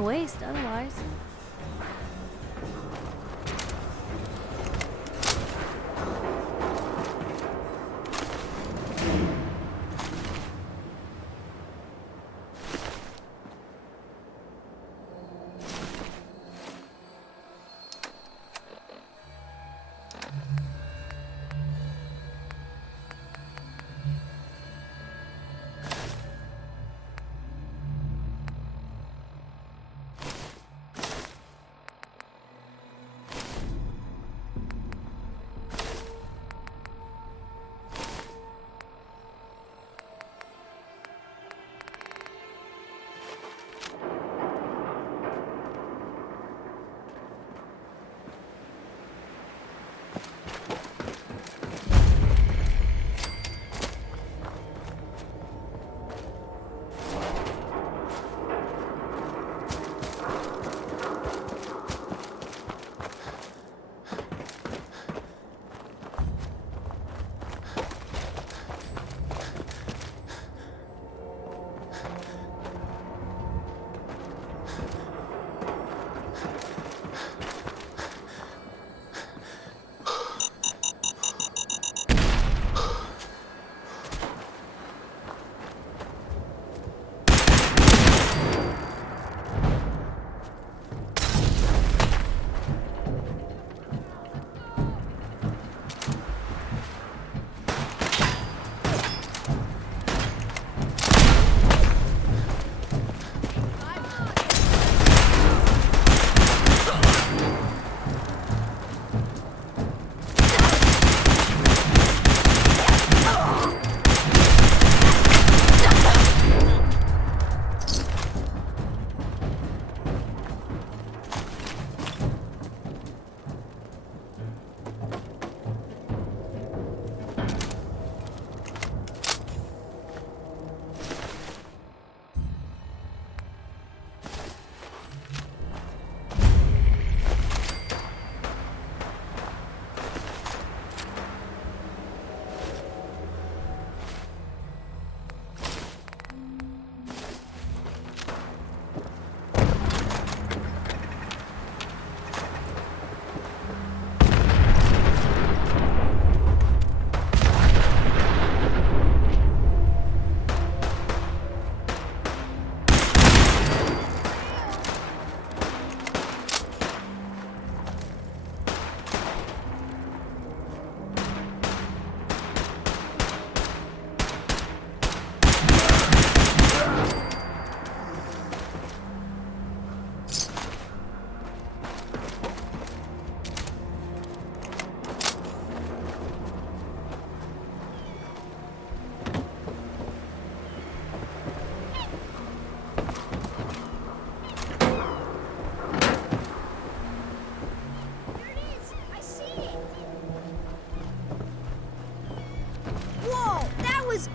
to waste otherwise.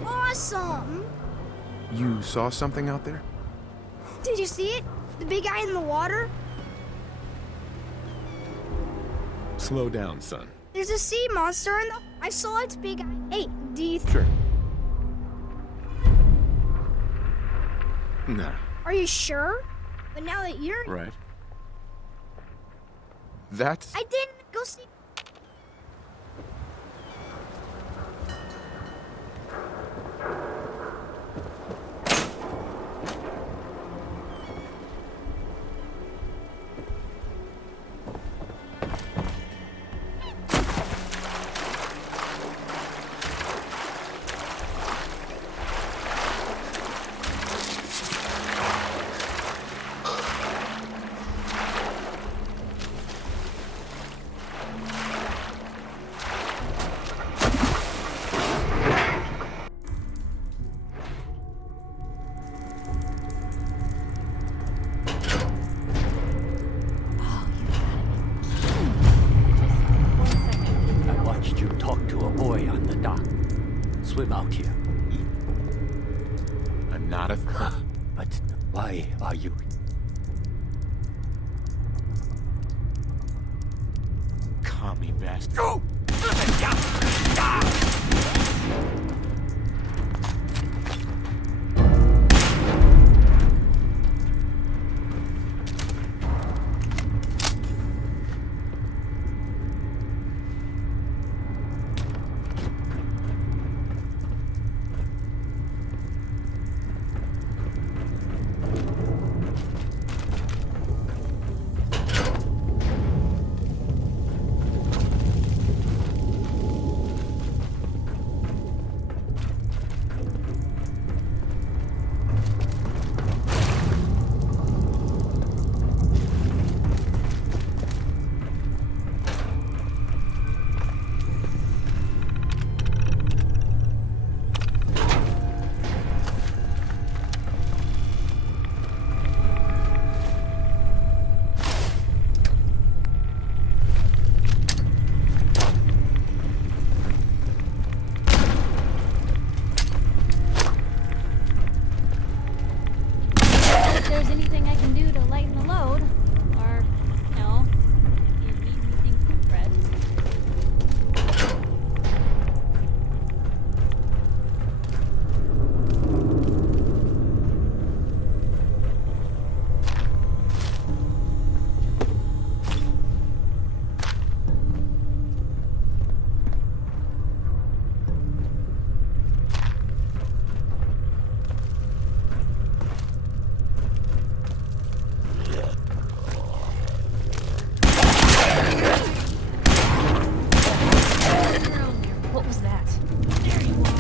Awesome! You saw something out there? Did you see it? The big guy in the water? Slow down, son. There's a sea monster in the... I saw its big eye. Hey, do you... Sure. Nah. Are you sure? But now that you're... Right. That's... I didn't go see... Swim out here. I'm not a... But why are you... Commie bastard. Go! that. There you are.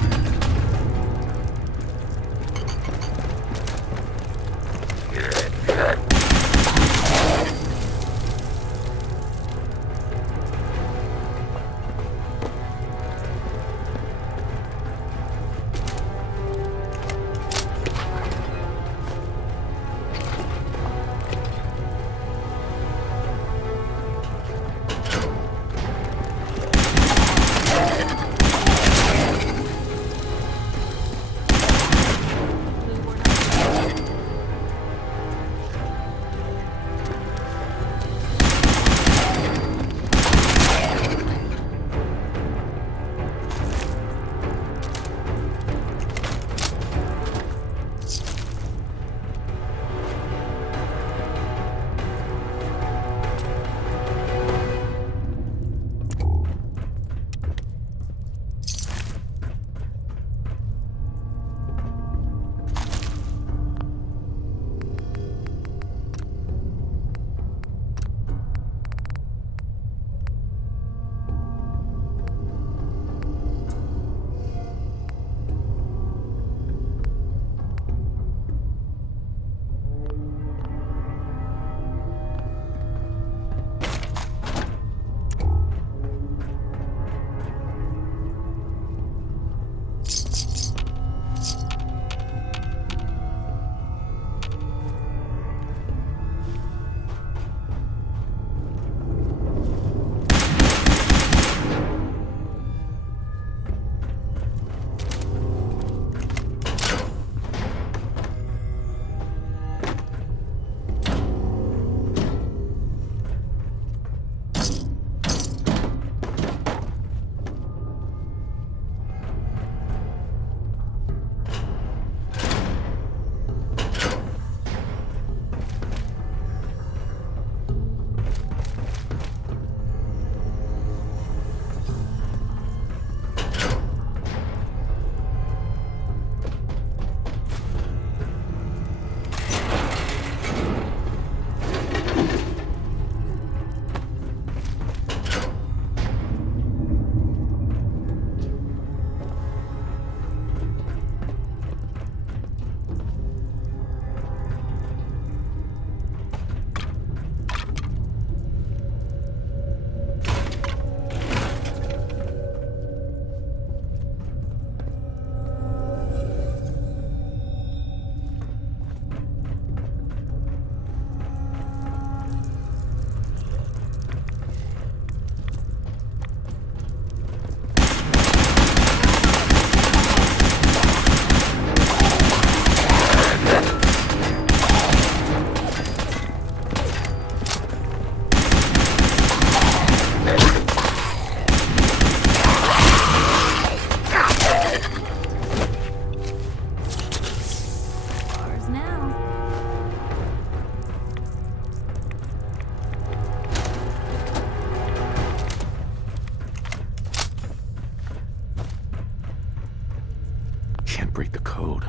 break the code.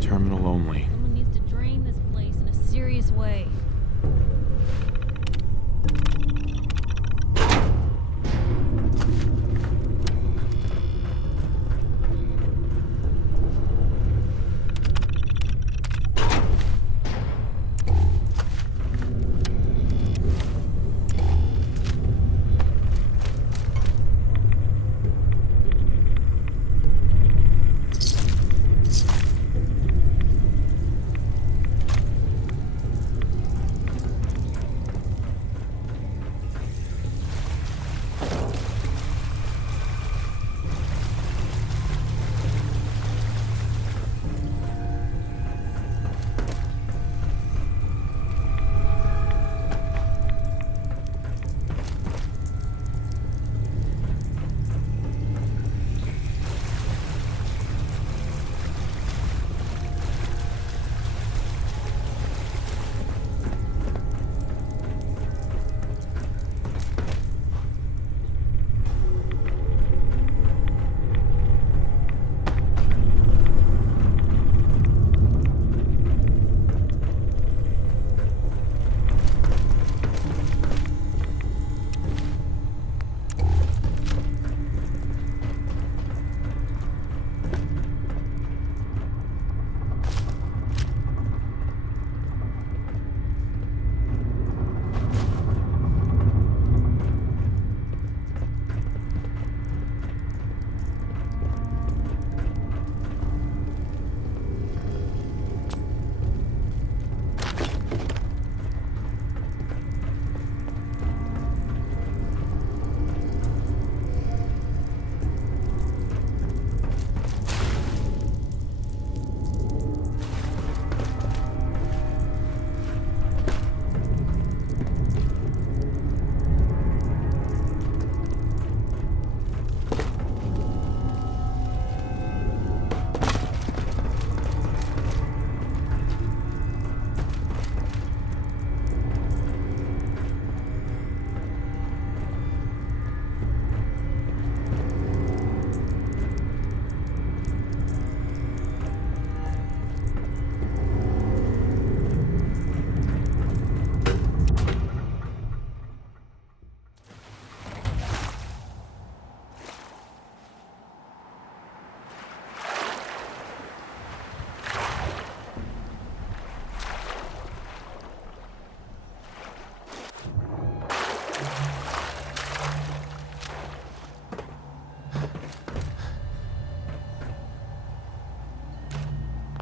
Terminal only. Someone needs to drain this place in a serious way.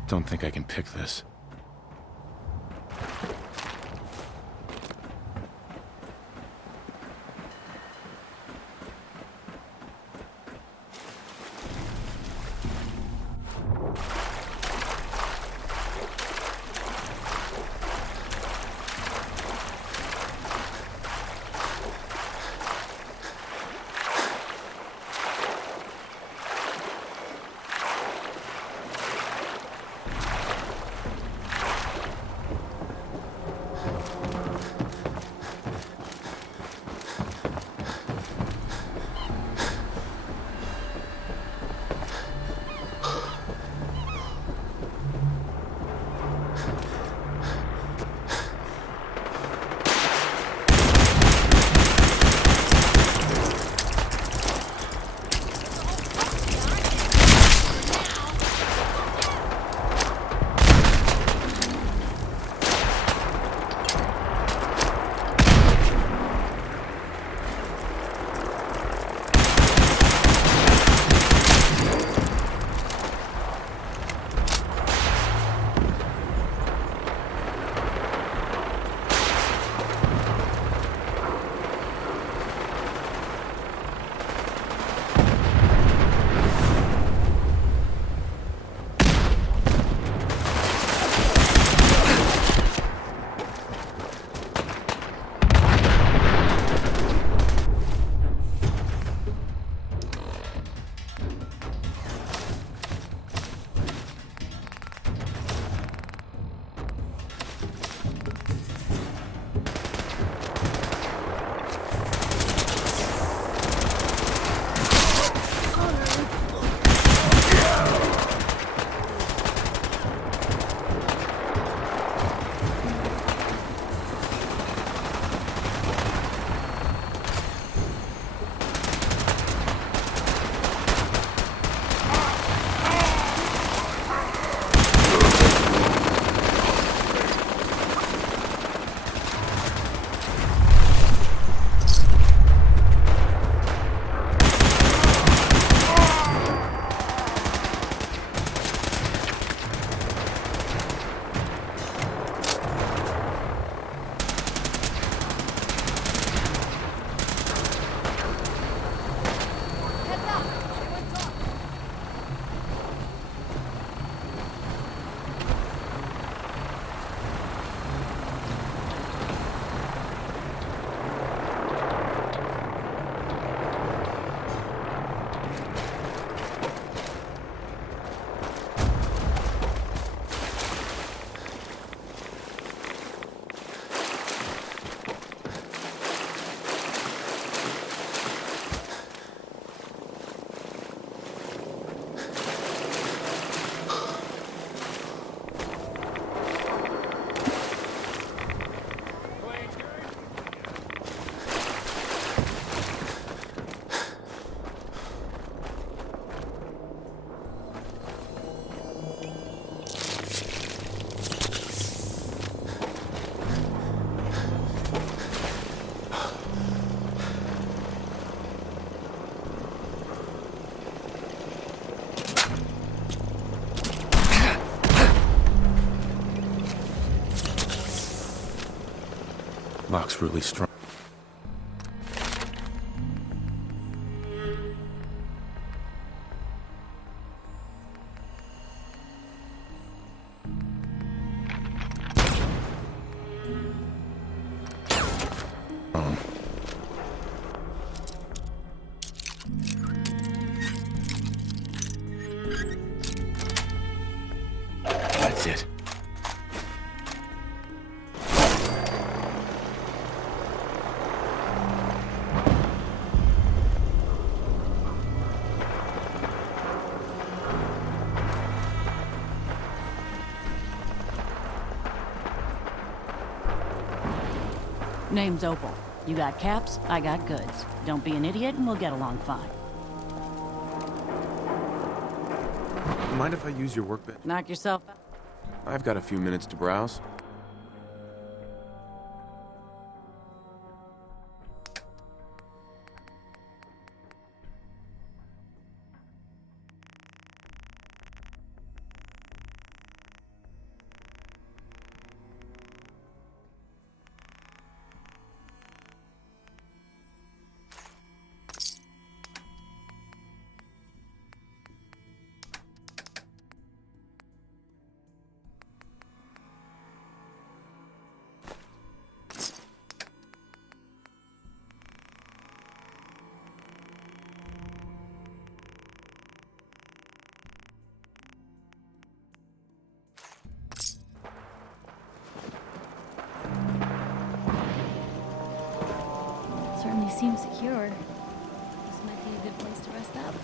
Don't think I can pick this. Lock's really strong. That's it. Name's Opal. You got caps, I got goods. Don't be an idiot and we'll get along fine. Mind if I use your workbench? Knock yourself out. I've got a few minutes to browse. You seem secure. This might be a good place to rest up.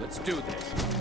Let's do this.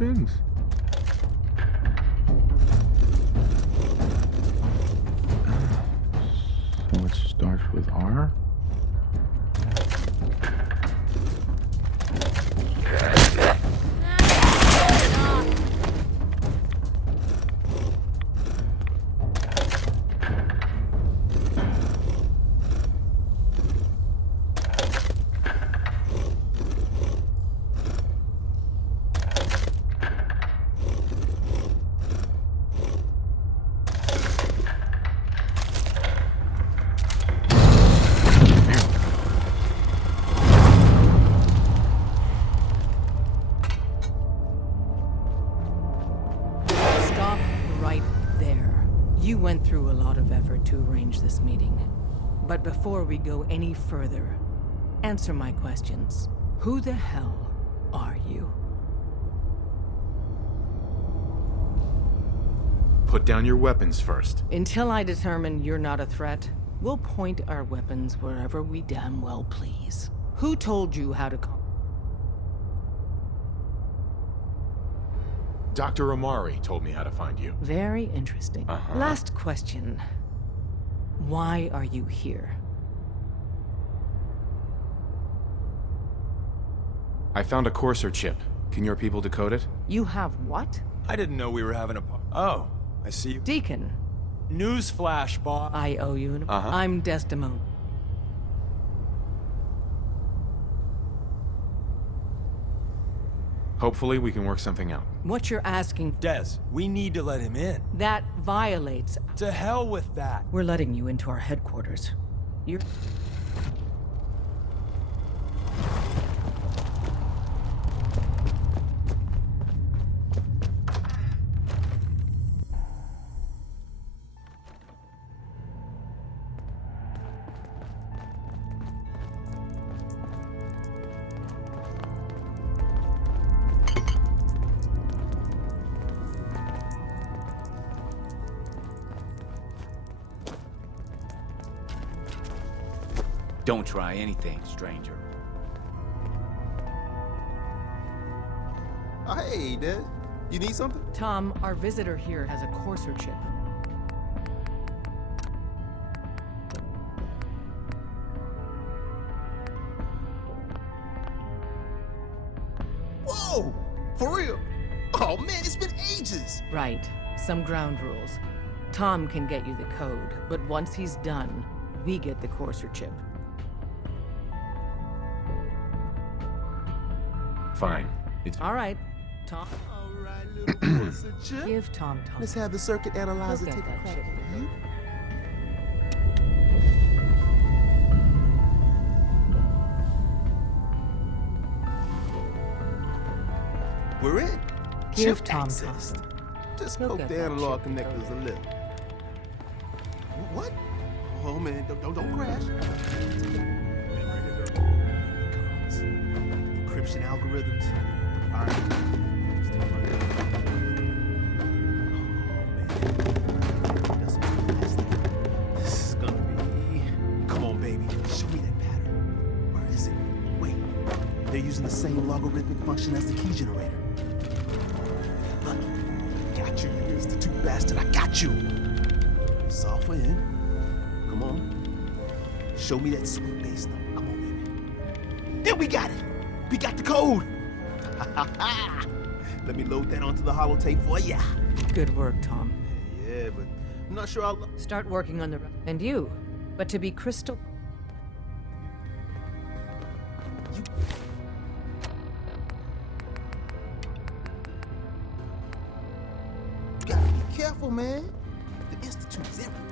things. So it starts with R. Stop right there. You went through a lot of effort to arrange this meeting. But before we go any further, answer my questions. Who the hell are you? Put down your weapons first. Until I determine you're not a threat, we'll point our weapons wherever we damn well please. Who told you how to Dr. Amari told me how to find you. Very interesting. Uh-huh. Last question. Why are you here? I found a Courser chip. Can your people decode it? You have what? I didn't know we were having a Oh, I see you. Deacon. Newsflash, boss. I owe you an... Uh-huh. I'm Desdemona. Hopefully we can work something out. What you're asking... Des, we need to let him in. That violates... To hell with that. We're letting you into our headquarters. You're... Don't try anything, stranger. Oh, hey, Des. You need something? Tom, our visitor here has a Courser chip. Whoa! For real? Oh, man, it's been ages! Right. Some ground rules. Tom can get you the code, but once he's done, we get the Courser chip. Fine. It's All right. Tom, All right, little Courser chip. give Tom. Let's have the circuit analyzer Look take at a that crack chip. at you. We're in. Give Chip Tom accessed. Just He'll poke get the that analog chip connectors a code. little. What? Oh man, don't crash. Encryption algorithms. All right. This is gonna be. Come on, baby. Show me that pattern. Where is it? Wait. They're using the same logarithmic function as the key generator. Lucky. Got you, you Institute bastard. I got you. Software in. Come on. Show me that sweet bass number. Come on, baby. Then we got it. We got the code. Let me load that onto the holotape for ya. Good work, Tom. Yeah, but I'm not sure I'll. Start working on the... And you. But to be crystal... You gotta be careful, man. The Institute is everywhere.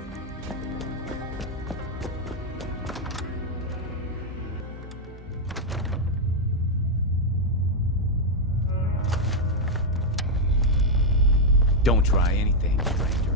Don't try anything, stranger.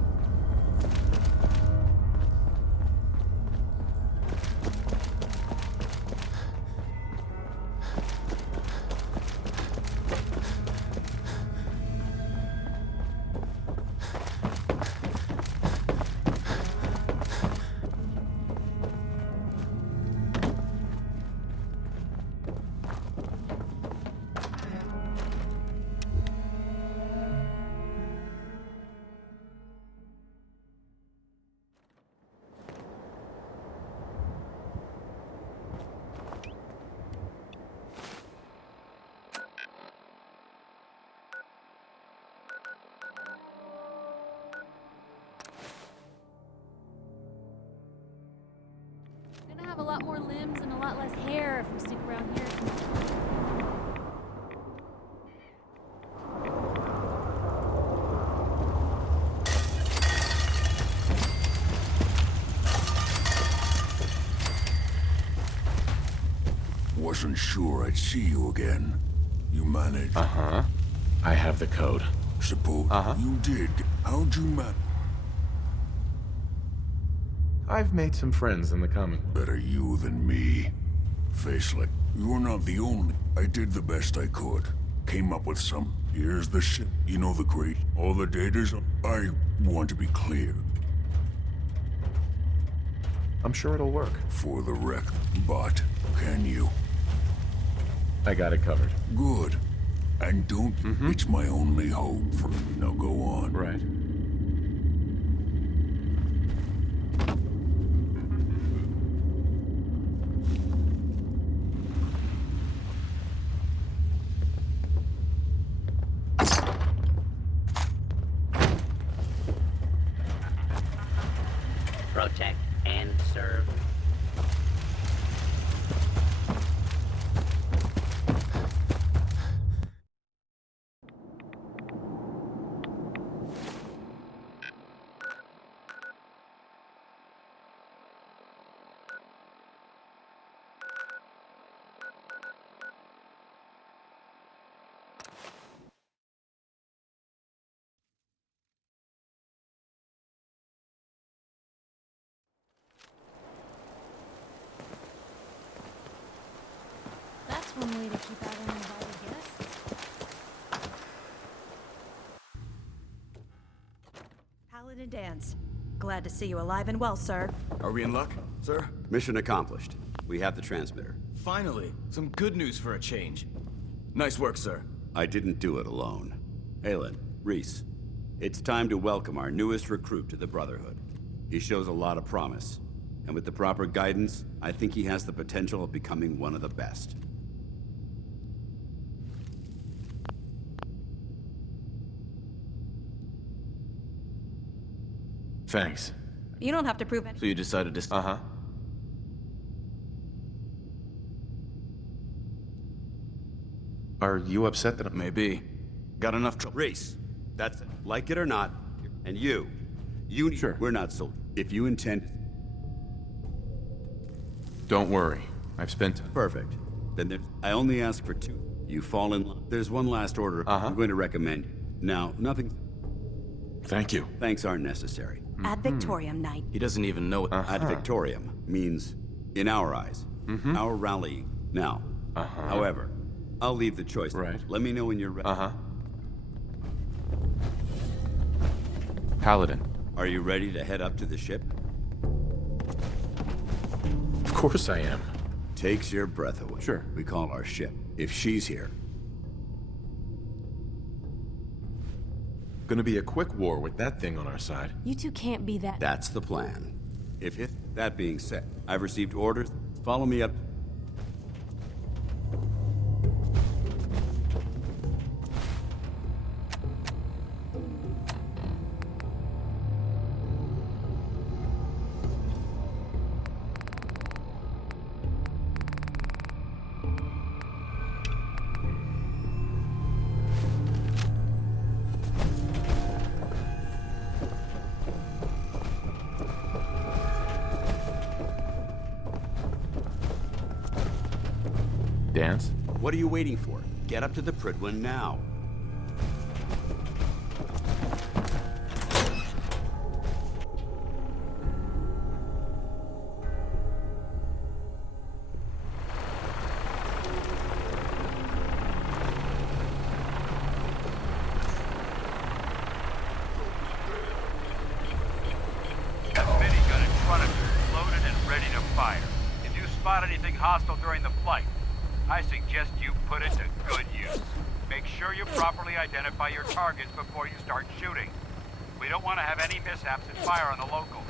have a lot more limbs and a lot less hair if we stick around here. Wasn't sure I'd see you again. You managed. Uh-huh. I have the code. Suppose you did. How'd you I've made some friends in the common. Better you than me. Facelet, you're not the only. I did the best I could. Came up with some. Here's the shit. You know the crate. All the data's. I want to be clear. I'm sure it'll work. For the wreck, but can you? I got it covered. Good. And don't. It's my only hope for. Now go on. Right. Protect and serve. That's one way to keep out uninvited guests. Paladin Dance. Glad to see you alive and well, sir. Are we in luck, sir? Mission accomplished. We have the transmitter. Finally, some good news for a change. Nice work, sir. I didn't do it alone. Aelin, Reese, it's time to welcome our newest recruit to the Brotherhood. He shows a lot of promise, and with the proper guidance, I think he has the potential of becoming one of the best. Thanks. You don't have to prove it. So you decided to... Uh-huh. Are you upset that Maybe. Got enough trouble. Reese, that's it. Like it or not, and you, Sure. We're not so... If you intend... Don't worry. I've spent... Perfect. Then I only ask for two. You fall in line. There's one last order I'm going to recommend. Now, nothing... Thank you. Thanks aren't necessary. Ad Victoriam Knight. He doesn't even know it. Ad Victoriam means, in our eyes, our rallying. Now, however, I'll leave the choice. Right. Let me know when you're ready. Paladin. Are you ready to head up to the ship? Of course I am. Takes your breath away. Sure. We call our ship. If she's here. Gonna be a quick war with that thing on our side. You two can't be that. That's the plan. That being said, I've received orders. Follow me up. Dance? What are you waiting for? Get up to the Prydwen now. Got a minigun in front of you, loaded and ready to fire. If you spot anything hostile during the flight, I suggest you put it to good use. Make sure you properly identify your targets before you start shooting. We don't want to have any mishaps and fire on the local.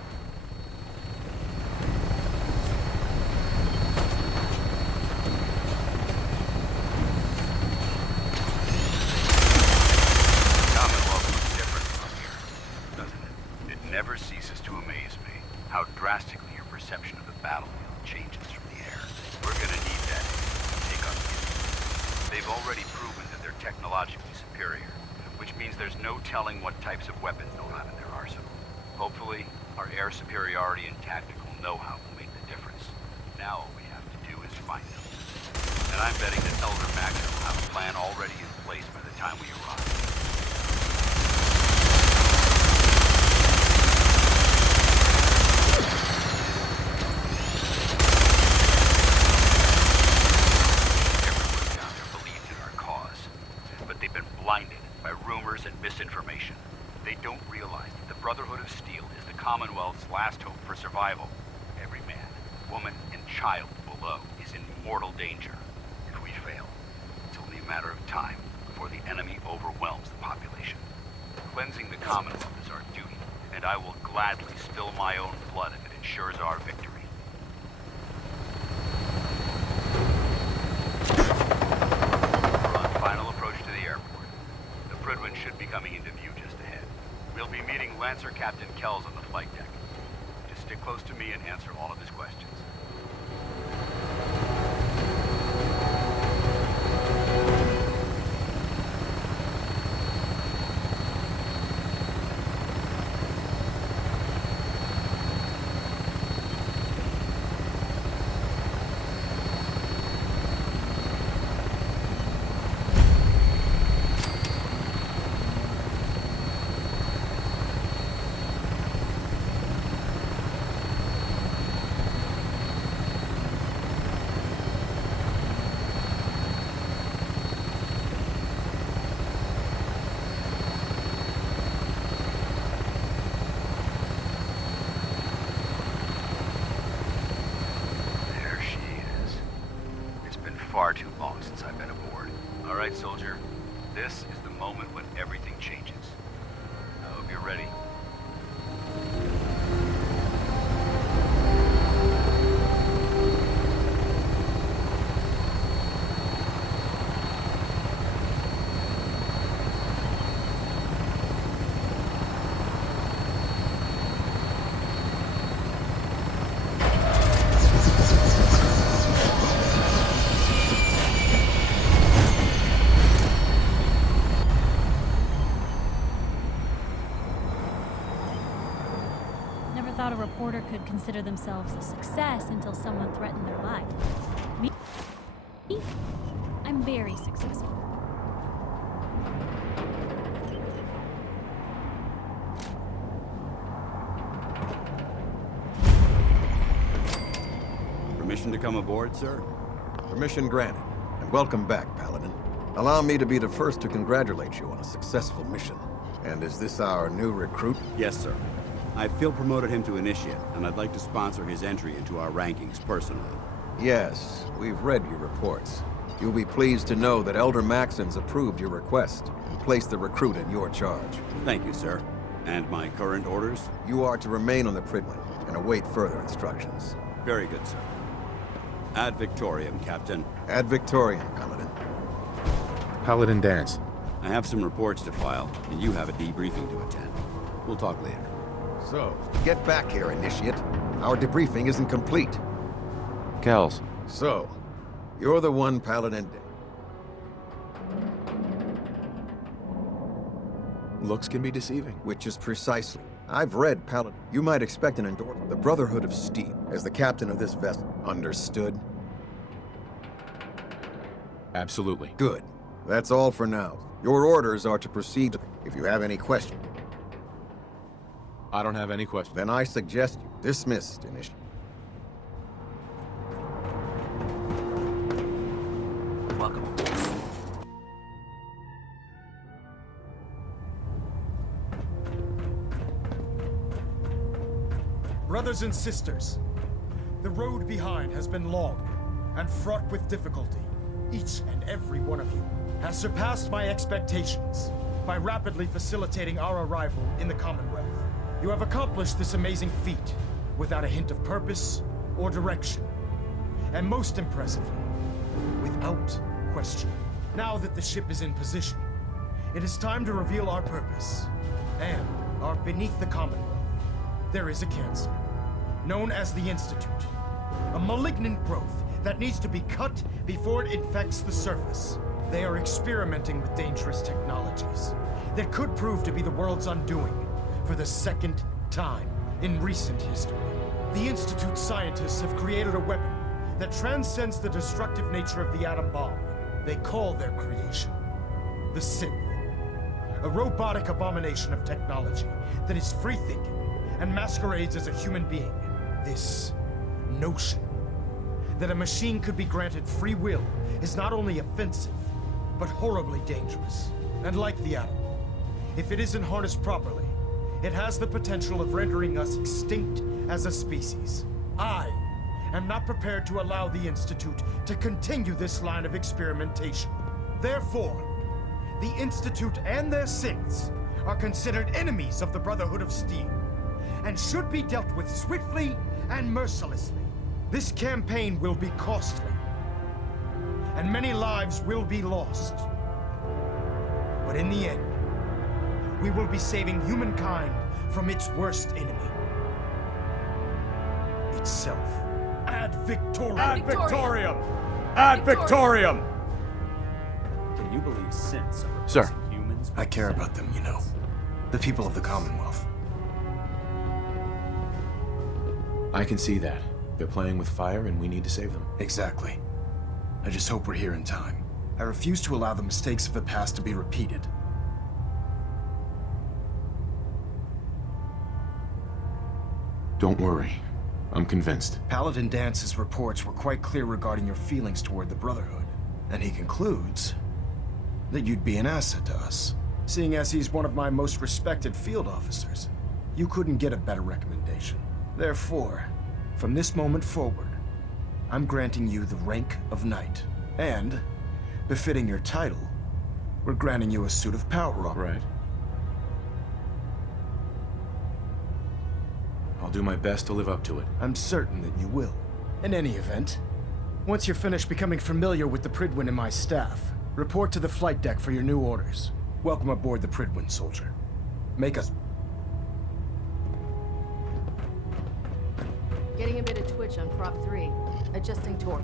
Commonwealth looks different from here, doesn't it? It never ceases to amaze me how drastically your perception of the battlefield changes from the air. We're gonna need that to take on the enemy. They've already proven that they're technologically superior, which means there's no telling what types of weapons they'll have in their arsenal. Hopefully, our air superiority and tactical know-how will make the difference. Now all we have to do is find them. And I'm betting that Elder Maxon will have a plan already in place by the time we arrive. Everyone down there believes in our cause, but they've been blinded by rumors and misinformation. They don't realize that the Brotherhood of Steel is the Commonwealth's last hope for survival. Every man, woman, and child below is in mortal danger. If we fail, it's only a matter of time before the enemy overwhelms the population. Cleansing the Commonwealth is our duty, and I will gladly spill my own blood if it ensures our victory. We're on final approach to the airport. The Prydwen should be coming into view just ahead. We'll be meeting Lancer Captain Kells on the flight deck. Just stick close to me and answer all of his questions. Far too long since I've been aboard. All right, soldier. This is the moment when everything changes. I hope you're ready. Thought a reporter could consider themselves a success until someone threatened their life. Me? I'm very successful. Permission to come aboard, sir? Permission granted, and welcome back, Paladin. Allow me to be the first to congratulate you on a successful mission. And is this our new recruit? Yes, sir. I feel promoted him to Initiate, and I'd like to sponsor his entry into our rankings personally. Yes, we've read your reports. You'll be pleased to know that Elder Maxon's approved your request and placed the recruit in your charge. Thank you, sir. And my current orders? You are to remain on the Prydwen and await further instructions. Very good, sir. Ad Victoriam, Captain. Ad Victoriam, Paladin. Paladin Danse. I have some reports to file, and you have a debriefing to attend. We'll talk later. So, get back here, Initiate. Our debriefing isn't complete. Kells. So, you're the one Paladin... Looks can be deceiving. Which is precisely. I've read Paladin. You might expect an endorsement. The Brotherhood of Steel, as the captain of this vessel. Understood? Absolutely. Good. That's all for now. Your orders are to proceed if you have any questions. I don't have any questions. Then I suggest you dismissed, Initiate. Welcome. Brothers and sisters, the road behind has been long and fraught with difficulty. Each and every one of you has surpassed my expectations by rapidly facilitating our arrival in the Commonwealth. You have accomplished this amazing feat without a hint of purpose or direction. And most impressively, without question. Now that the ship is in position, it is time to reveal our purpose. And beneath the Commonwealth, there is a council, known as the Institute. A malignant growth that needs to be cut before it infects the surface. They are experimenting with dangerous technologies that could prove to be the world's undoing for the second time in recent history. The Institute scientists have created a weapon that transcends the destructive nature of the atom bomb. They call their creation the Synth. A robotic abomination of technology that is free-thinking and masquerades as a human being. This notion that a machine could be granted free will is not only offensive, but horribly dangerous. And like the atom, if it isn't harnessed properly, it has the potential of rendering us extinct as a species. I am not prepared to allow the Institute to continue this line of experimentation. Therefore, the Institute and their synths are considered enemies of the Brotherhood of Steel, and should be dealt with swiftly and mercilessly. This campaign will be costly, and many lives will be lost. But in the end, we will be saving humankind from its worst enemy. Itself. Ad Victoriam! Ad Victoriam! Ad Victoriam! Can you believe synths are Sir. replacing humans? I care about them, you know. The people of the Commonwealth. I can see that. They're playing with fire and we need to save them. Exactly. I just hope we're here in time. I refuse to allow the mistakes of the past to be repeated. Don't worry. I'm convinced. Paladin Dance's reports were quite clear regarding your feelings toward the Brotherhood. And he concludes that you'd be an asset to us. Seeing as he's one of my most respected field officers, you couldn't get a better recommendation. Therefore, from this moment forward, I'm granting you the rank of Knight. And, befitting your title, we're granting you a suit of power armor. Right. I'll do my best to live up to it. I'm certain that you will. In any event, once you're finished becoming familiar with the Prydwen and my staff, report to the flight deck for your new orders. Welcome aboard the Prydwen, soldier. Make us... Getting a bit of twitch on prop 3. Adjusting torque.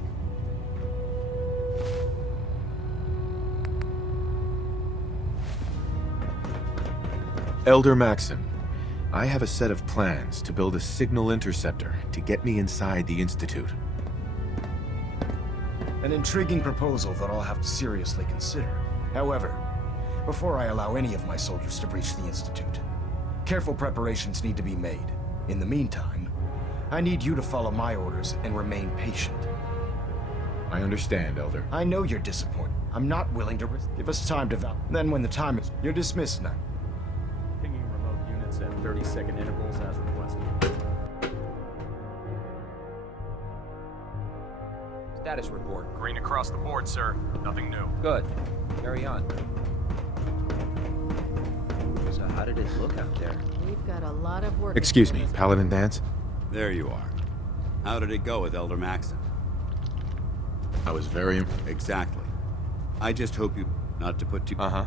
Elder Maxim, I have a set of plans to build a signal interceptor to get me inside the Institute. An intriguing proposal that I'll have to seriously consider. However, before I allow any of my soldiers to breach the Institute, careful preparations need to be made. In the meantime, I need you to follow my orders and remain patient. I understand, Elder. I know you're disappointed. I'm not willing to give us time to Then when the time is, you're dismissed now. Pinging remote units at 30-second intervals as requested. Status report. Green across the board, sir. Nothing new. Good. Carry on. So how did it look out there? We've got a lot of work. Excuse me, Paladin Dance? There you are. How did it go with Elder Maxim? I was very... Exactly. I just hope you... not to put too... Uh-huh.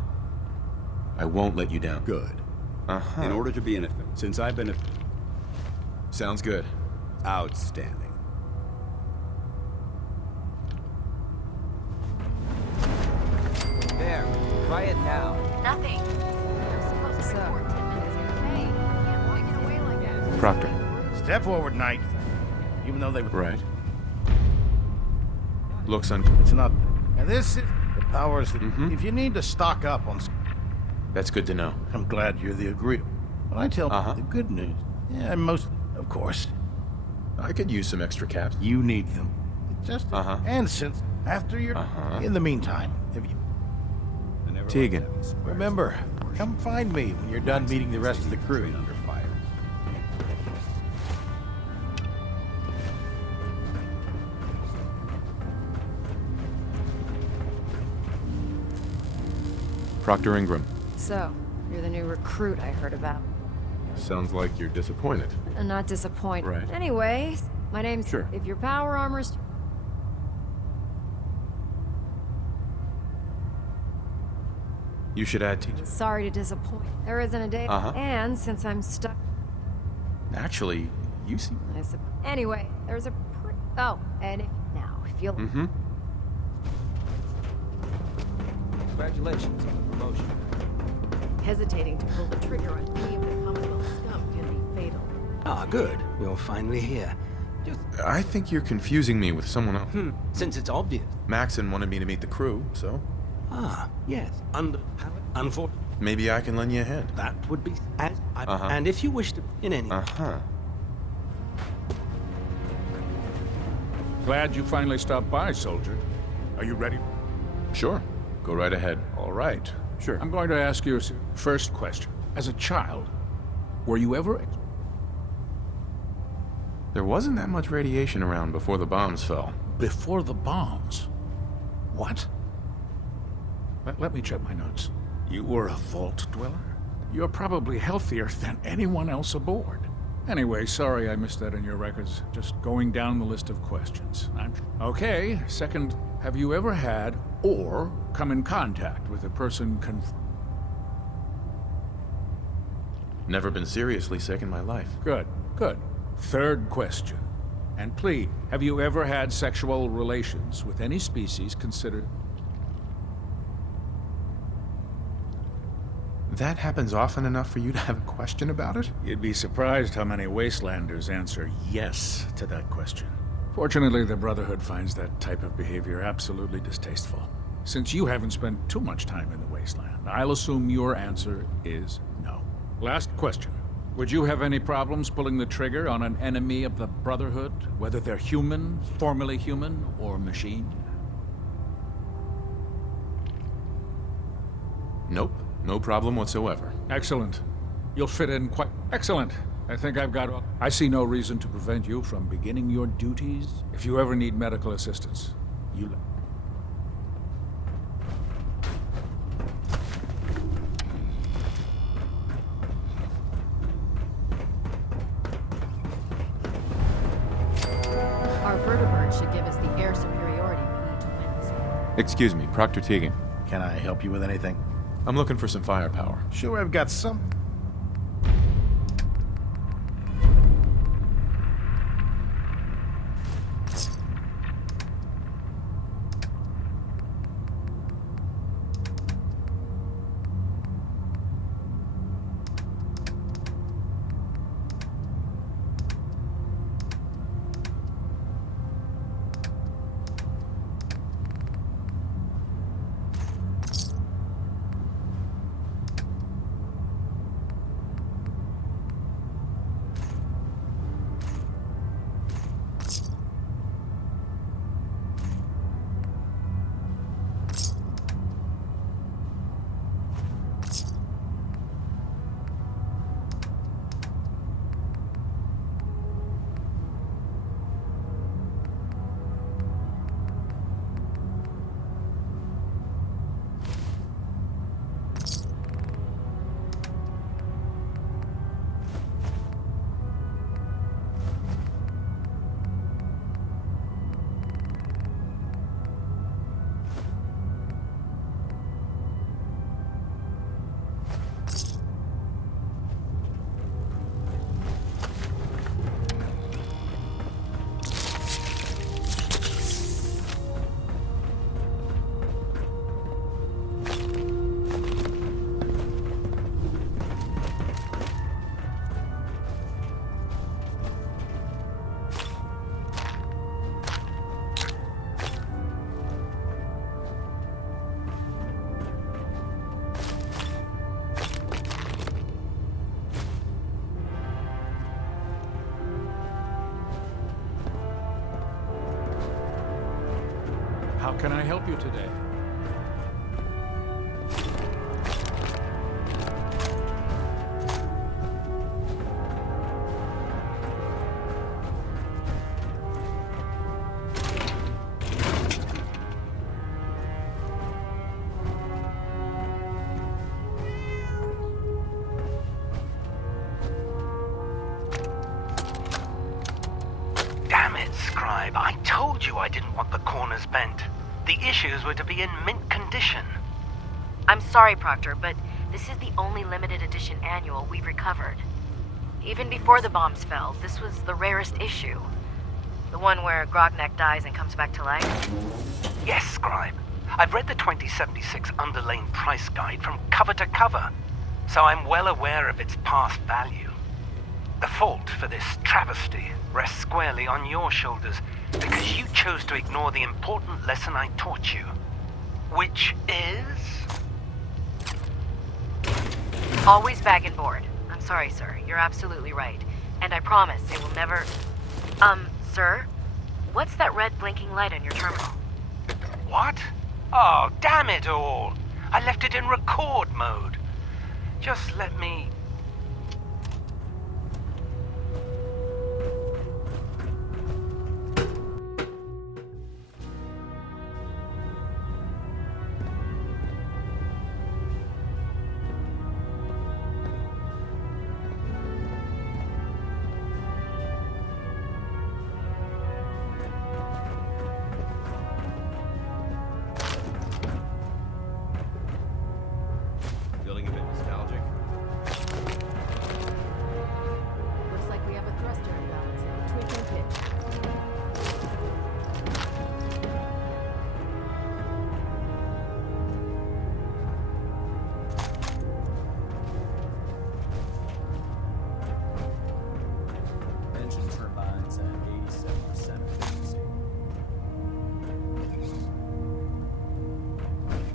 I won't let you down. Good. Uh-huh. In order to be an... Since I've been a... Sounds good. Outstanding. There. Try it now. Nothing. They're supposed to report 10 minutes here. Hey, you can't walk it away like that. Proctor. Step forward, Knight. Even though they... Right. Looks It's not... And this is the powers that... If you need to stock up on... That's good to know. I'm glad you're the agreeable. When I tell you the good news... Yeah, most... Of course. I could use some extra caps. You need them. Just... And since... After you're... In the meantime, if you... Tegan. Remember, come find me when you're done meeting the rest of the crew. Under fire. Proctor Ingram. So, you're the new recruit I heard about. Sounds like you're disappointed. Not disappointed. Right. Anyway, my name's... Sure. If your power armor's... You should add Tegan. Sorry to disappoint. There isn't a day. And since I'm stuck... Actually, you seem... Anyway, there's a Oh, and if you'll... Mm-hmm. Congratulations on the promotion. Hesitating to pull the trigger on any of the Commonwealth scum can be fatal. Ah, good. You're finally here. I think you're confusing me with someone else. Since it's obvious. Maxon wanted me to meet the crew, so... Ah, yes. Unfortunately. Maybe I can lend you a hand. That would be... And if you wish to... In any... Glad you finally stopped by, soldier. Are you ready? Sure. Go right ahead. All right. Sure. I'm going to ask you a first question. As a child, were you ever... There wasn't that much radiation around before the bombs fell. Before the bombs? What? Let me check my notes. You were a vault dweller? You're probably healthier than anyone else aboard. Anyway, sorry I missed that in your records. Just going down the list of questions. Okay, second, have you ever had or come in contact with a person Never been seriously sick in my life. Good, good. Third question. And please, have you ever had sexual relations with any species considered... That happens often enough for you to have a question about it? You'd be surprised how many Wastelanders answer yes to that question. Fortunately, the Brotherhood finds that type of behavior absolutely distasteful. Since you haven't spent too much time in the Wasteland, I'll assume your answer is no. Last question. Would you have any problems pulling the trigger on an enemy of the Brotherhood, whether they're human, formerly human, or machine? Nope. No problem whatsoever. Excellent. You'll fit in quite... Excellent. I think I've got all... I see no reason to prevent you from beginning your duties. If you ever need medical assistance, you... Our vertibird should give us the air superiority we need to win this war. Excuse me, Proctor Teagan. Can I help you with anything? I'm looking for some firepower. Sure, I've got some. How can I help you today? Damn it, Scribe. I told you I didn't want the corners bent. The issues were to be in mint condition. I'm sorry, Proctor, but this is the only limited edition annual we've recovered. Even before the bombs fell, this was the rarest issue. The one where Grognak dies and comes back to life? Yes, Scribe. I've read the 2076 Underlane price guide from cover to cover, so I'm well aware of its past value. The fault for this travesty rests squarely on your shoulders because you chose to ignore the important lesson I taught you, which is... Always bag and board. I'm sorry, sir. You're absolutely right. And I promise it will never... Sir? What's that red blinking light on your terminal? What? Oh, damn it all! I left it in record mode. Just let me... Feeling a bit nostalgic? Looks like we have a thruster imbalance in the twin pitch. Engine turbines at 87% efficiency.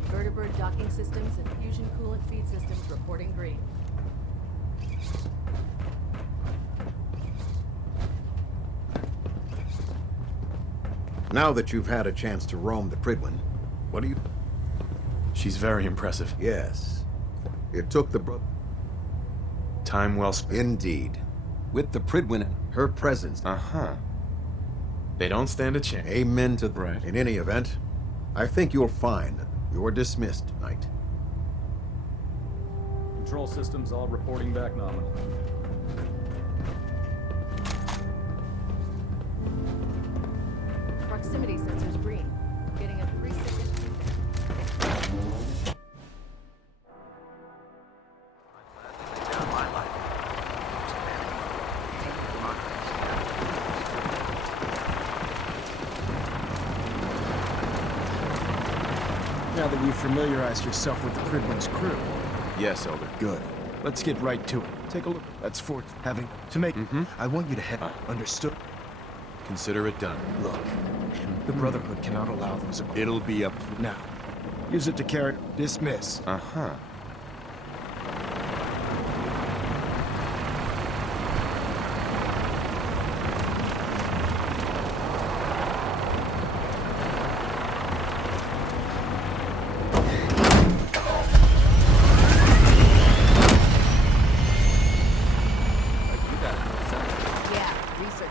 Vertibird docking systems and fusion coolant feed systems reporting green. Now that you've had a chance to roam the Pridwin, what do you... She's very impressive. Yes. It took the Time well spent. Indeed. With the Pridwin, her presence... Uh-huh. They don't stand a chance. Amen to that. Right. In any event, I think you'll find you're dismissed tonight. Control systems all reporting back nominal. Proximity sensors green. Getting a 3-second feedback. Now that you've familiarized yourself with the Pridwin's crew. Yes, Elder. Good. Let's get right to it. Take a look. That's Fort having to make. I want you to head. Understood? Consider it done. Look, the Brotherhood cannot allow those. It'll be up. Now, use it to carry. Dismiss. Uh-huh. Yeah, research.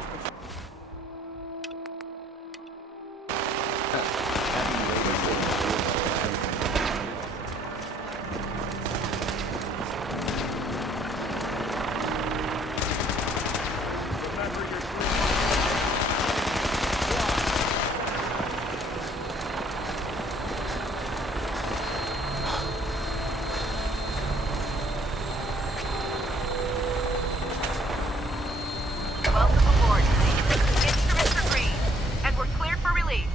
Welcome aboard, Instruments are green, and we're cleared for release.